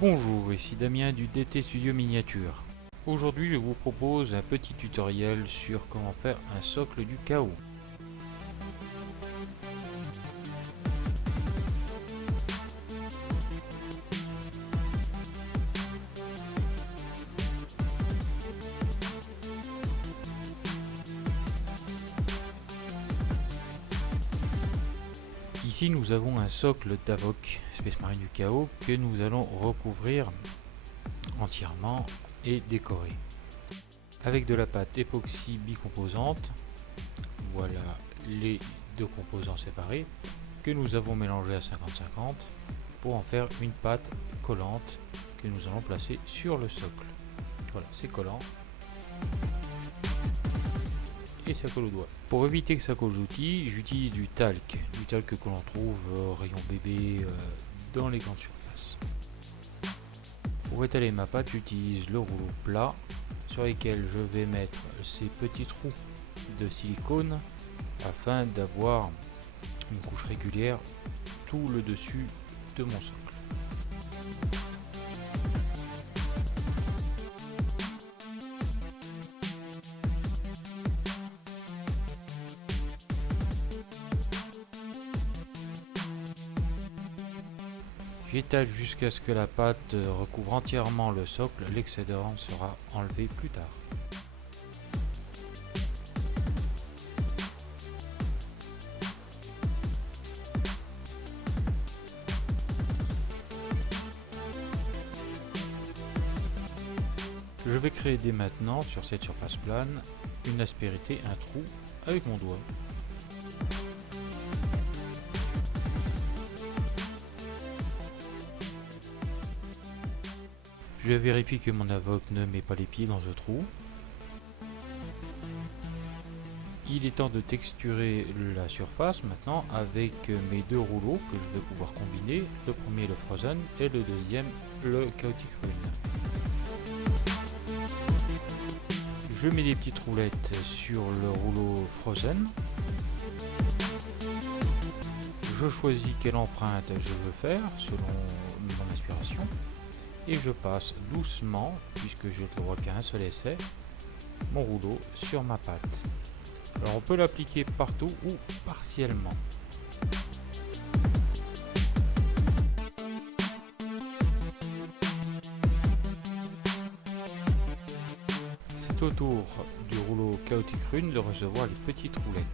Bonjour, ici Damien du DT Studio Miniature. Aujourd'hui je vous propose un petit tutoriel sur comment faire un socle du chaos. Ici nous avons un socle d'Avoc Space Marine du chaos que nous allons recouvrir entièrement et décorer. Avec de la pâte époxy bicomposante, voilà les deux composants séparés que nous avons mélangés à 50-50 pour en faire une pâte collante que nous allons placer sur le socle. Voilà, c'est collant et ça colle au doigt. Pour éviter que ça colle aux outils, j'utilise du talc que l'on trouve rayon bébé dans les grandes surfaces. Pour étaler ma pâte, j'utilise le rouleau plat sur lequel je vais mettre ces petits trous de silicone afin d'avoir une couche régulière tout le dessus de mon socle. J'étale jusqu'à ce que la pâte recouvre entièrement le socle, l'excédent sera enlevé plus tard. Je vais créer dès maintenant sur cette surface plane une aspérité, un trou avec mon doigt. Je vérifie que mon Avoc ne met pas les pieds dans ce trou. Il est temps de texturer la surface maintenant avec mes deux rouleaux que je vais pouvoir combiner. Le premier le Frozen et le deuxième le Chaotic Rune. Je mets des petites roulettes sur le rouleau Frozen. Je choisis quelle empreinte je veux faire selon mon inspiration. Et je passe doucement, puisque je ne vois qu'à un seul essai, mon rouleau sur ma pâte. Alors on peut l'appliquer partout ou partiellement. C'est au tour du rouleau Chaotic Rune de recevoir les petites roulettes.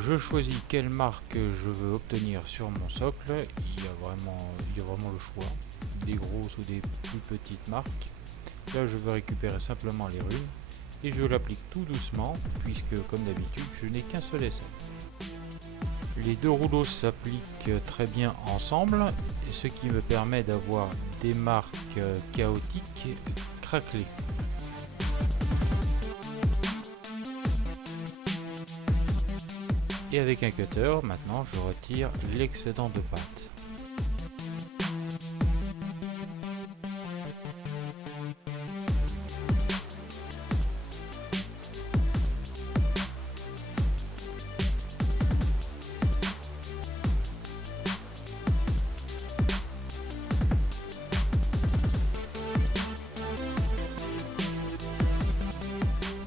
Je choisis quelle marque je veux obtenir sur mon socle. Il y a vraiment le choix, des grosses ou des plus petites marques. Là je veux récupérer simplement les runes et je l'applique tout doucement puisque comme d'habitude je n'ai qu'un seul essai. Les deux rouleaux s'appliquent très bien ensemble, ce qui me permet d'avoir des marques chaotiques craquelées. Et avec un cutter, maintenant je retire l'excédent de pâte.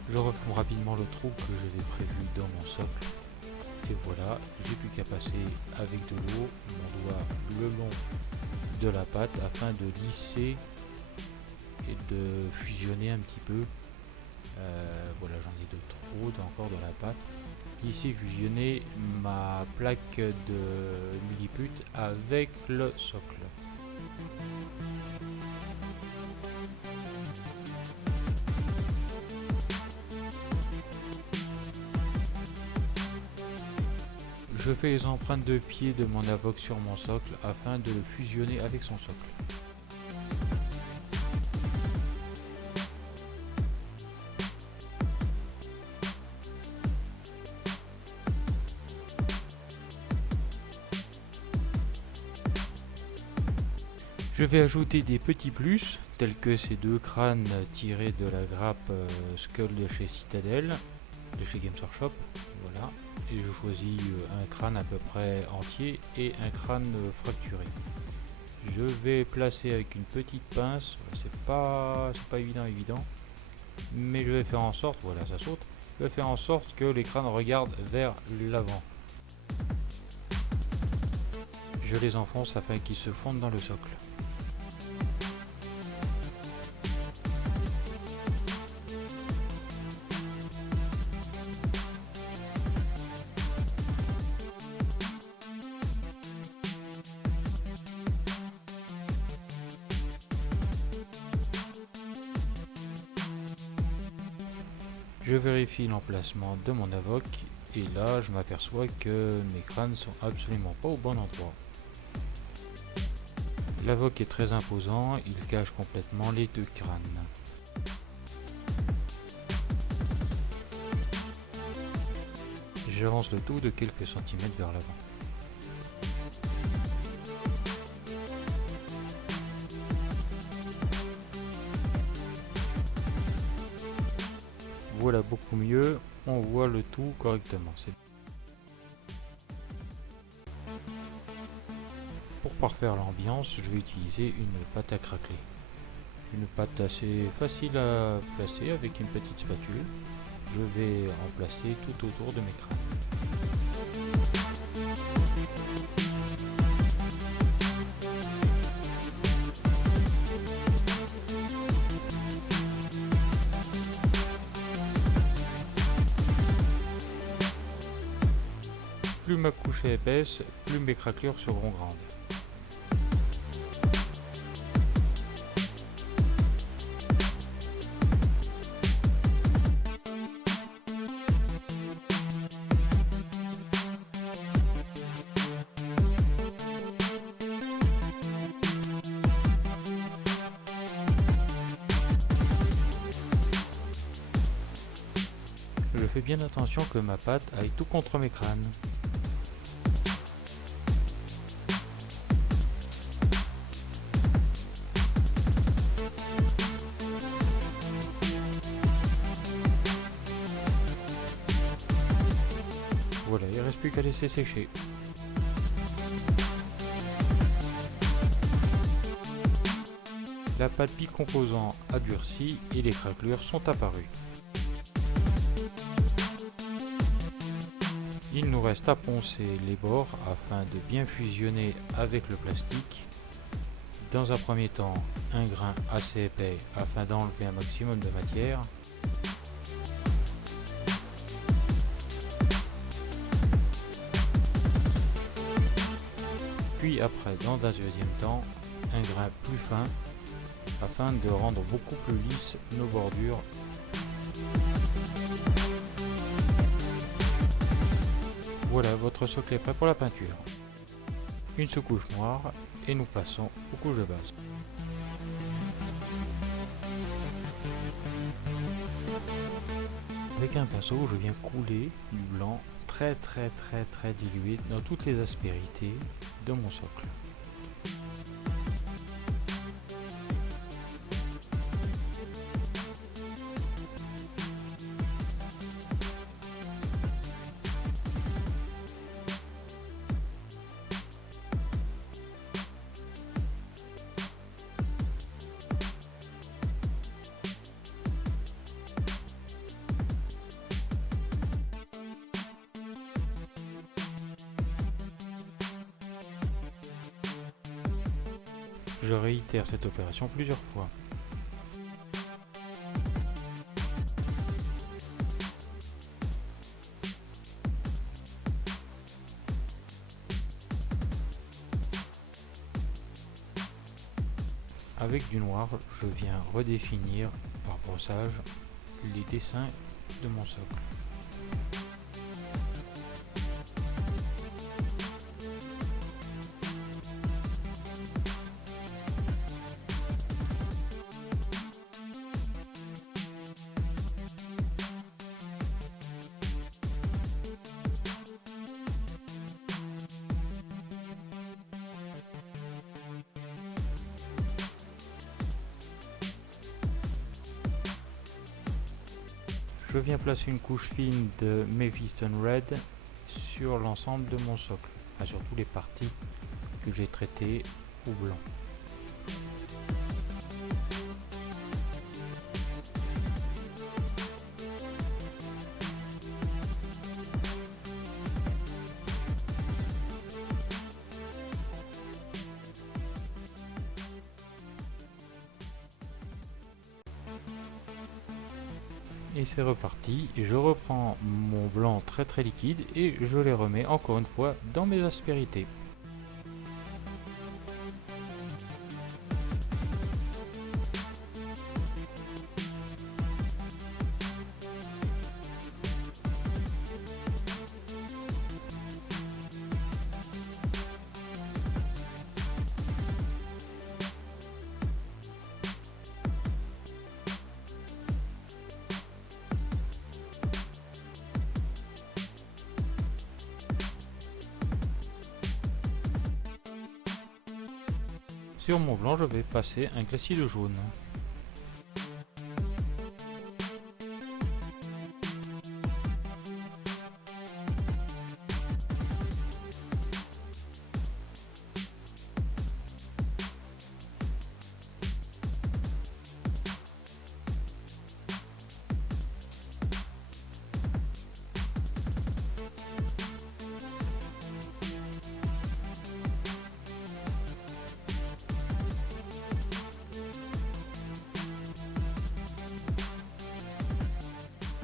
Je refonds rapidement le trou que j'avais prévu dans mon socle. Et voilà, j'ai plus qu'à passer avec de l'eau mon doigt le long de la pâte afin de lisser et de fusionner un petit peu. Voilà, j'en ai de trop encore de la pâte. Lisser, fusionner ma plaque de milliput avec le socle. Je fais les empreintes de pied de mon Avoc sur mon socle afin de le fusionner avec son socle. Je vais ajouter des petits plus, tels que ces deux crânes tirés de la grappe Skull de chez Citadel, de chez Games Workshop. Voilà. et je choisis un crâne à peu près entier et un crâne fracturé. Je vais placer avec une petite pince, c'est pas évident, mais je vais faire en sorte, voilà ça saute, je vais faire en sorte que les crânes regardent vers l'avant. Je les enfonce afin qu'ils se fondent dans le socle. Je vérifie l'emplacement de mon avoc et là je m'aperçois que mes crânes sont absolument pas au bon endroit. L'avoc est très imposant, il cache complètement les deux crânes. J'avance le tout de quelques centimètres vers l'avant. Voilà beaucoup mieux, on voit le tout correctement. Pour parfaire l'ambiance, je vais utiliser une pâte à craqueler. Une pâte assez facile à placer avec une petite spatule. Je vais en placer tout autour de mes crânes. Plus ma couche est épaisse, plus mes craquelures seront grandes. Je fais bien attention que ma pâte aille tout contre mes crânes. Voilà, il ne reste plus qu'à laisser sécher. La pâte bicomposant a durci et les craquelures sont apparues. Il nous reste à poncer les bords afin de bien fusionner avec le plastique. Dans un premier temps, un grain assez épais afin d'enlever un maximum de matière. Puis après, dans un deuxième temps, un grain plus fin afin de rendre beaucoup plus lisses nos bordures. Voilà, votre socle est prêt pour la peinture. Une sous-couche noire et nous passons aux couches de base. Avec un pinceau, je viens couler du blanc très dilué dans toutes les aspérités de mon socle. Je réitère cette opération plusieurs fois. Avec du noir, je viens redéfinir par brossage les dessins de mon socle. Je viens placer une couche fine de Mephiston Red sur l'ensemble de mon socle, enfin, sur toutes les parties que j'ai traitées au blanc. Et c'est reparti, je reprends mon blanc très liquide et je les remets encore une fois dans mes aspérités. Sur mon blanc, je vais passer un glacis de jaune.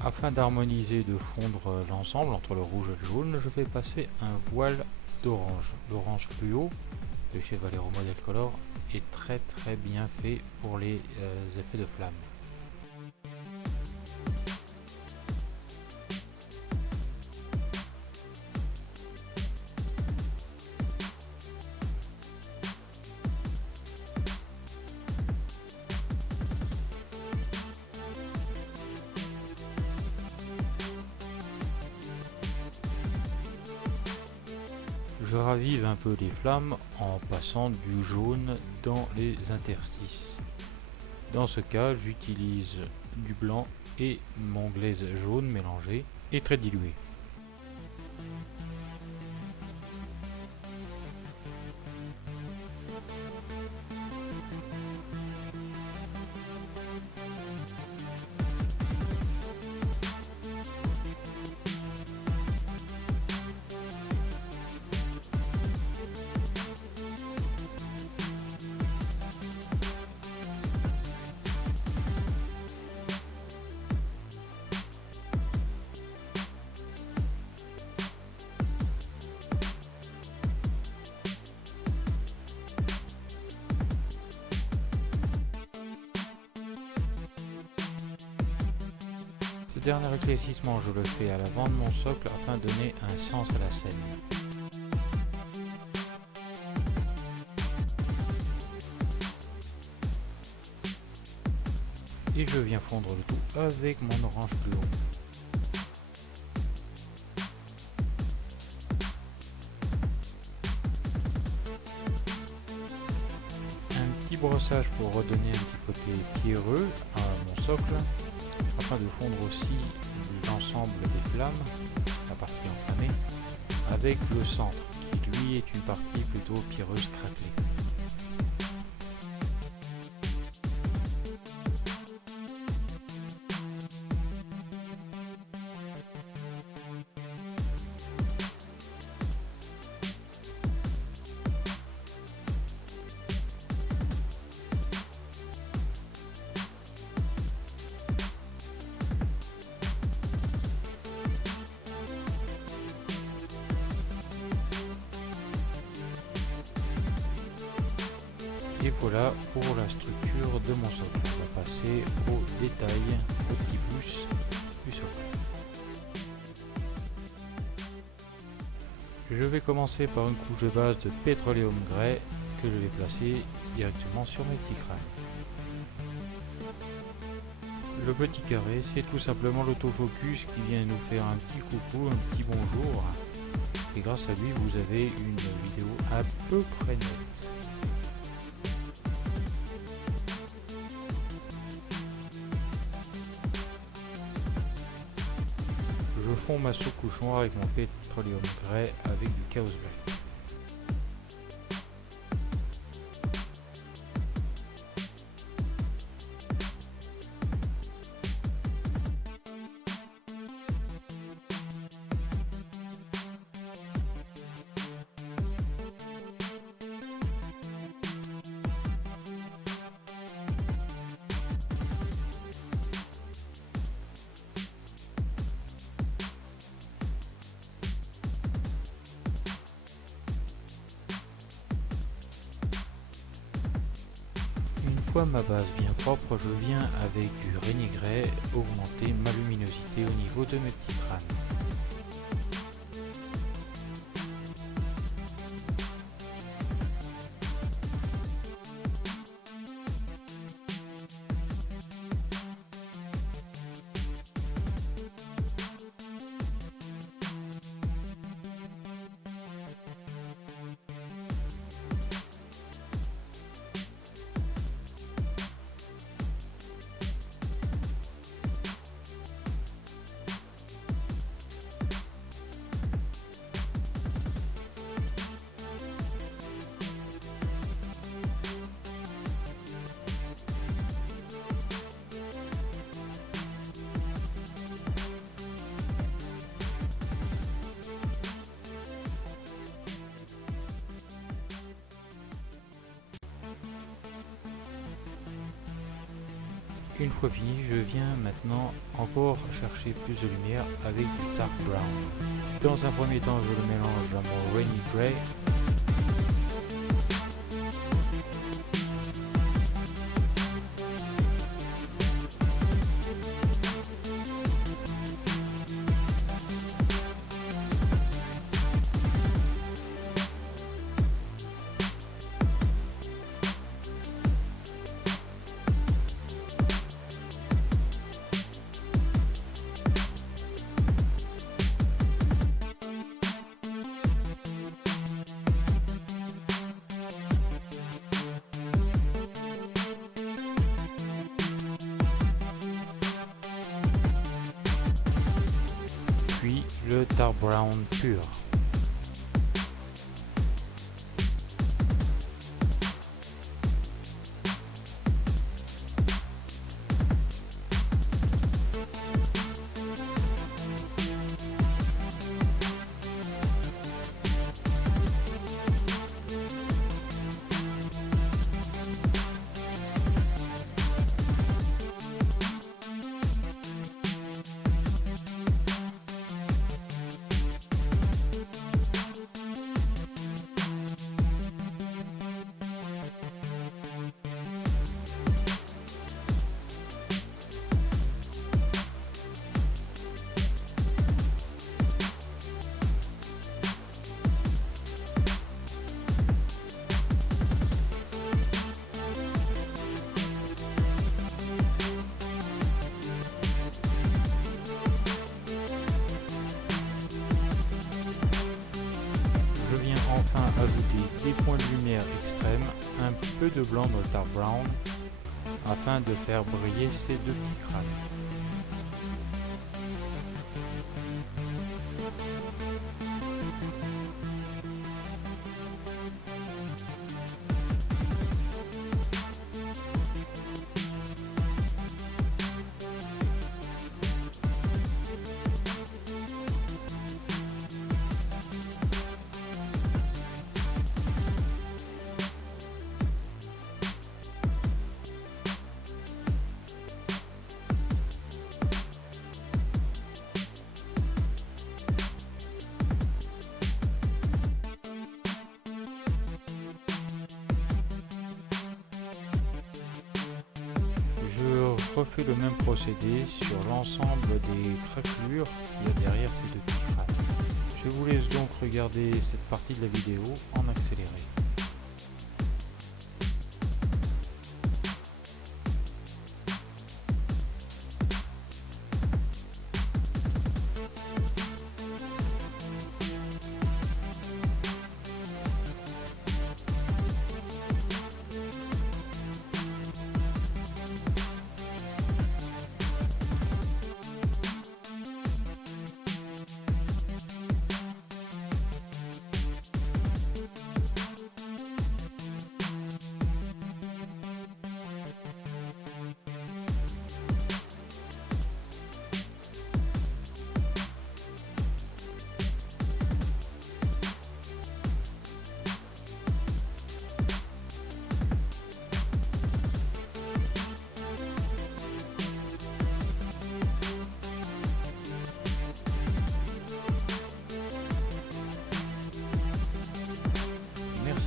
Afin d'harmoniser et de fondre l'ensemble entre le rouge et le jaune, je vais passer un voile d'orange. L'orange fluo de chez Valero Model Color est très bien fait pour les effets de flamme. Je ravive un peu les flammes en passant du jaune dans les interstices. Dans ce cas, j'utilise du blanc et mon glaze jaune mélangé et très dilué. Ce dernier éclaircissement, je le fais à l'avant de mon socle afin de donner un sens à la scène. Et je viens fondre le tout avec mon orange fluo. Un petit brossage pour redonner un petit côté pierreux à mon socle, afin de fondre aussi l'ensemble des flammes, la partie enflammée, avec le centre, qui lui est une partie plutôt pierreuse craquelée. Et voilà pour la structure de mon socle. On va passer au détail, au petit plus du socle. Je vais commencer par une couche de base de pétroléum grès que je vais placer directement sur mes petits crânes. Le petit carré, c'est tout simplement l'autofocus qui vient nous faire un petit coucou, un petit bonjour. Et grâce à lui, vous avez une vidéo à peu près nette. Je fonds ma sous-couche noire avec mon pétroleum grey avec du chaos grey. Une fois ma base bien propre, je viens avec du renegret augmenter ma luminosité au niveau de mes petits crânes. Une fois fini, je viens maintenant encore chercher plus de lumière avec du dark brown. Dans un premier temps, je le mélange à mon rainy gray. Puis le dark brown pur. Enfin ajouter des points de lumière extrêmes, un peu de blanc dans le dark brown afin de faire briller ces deux petits crânes. Je refais le même procédé sur l'ensemble des craquelures qu'il y a derrière ces deux petits crânes. Je vous laisse donc regarder cette partie de la vidéo en accéléré.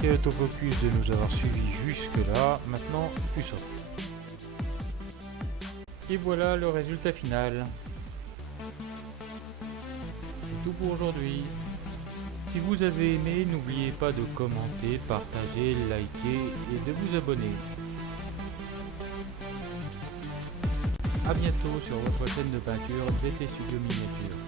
Merci à Autofocus de nous avoir suivis jusque là. Maintenant, tu sautes. Et voilà le résultat final. C'est tout pour aujourd'hui. Si vous avez aimé, n'oubliez pas de commenter, partager, liker et de vous abonner. A bientôt sur votre chaîne de peinture DT Studio Miniature.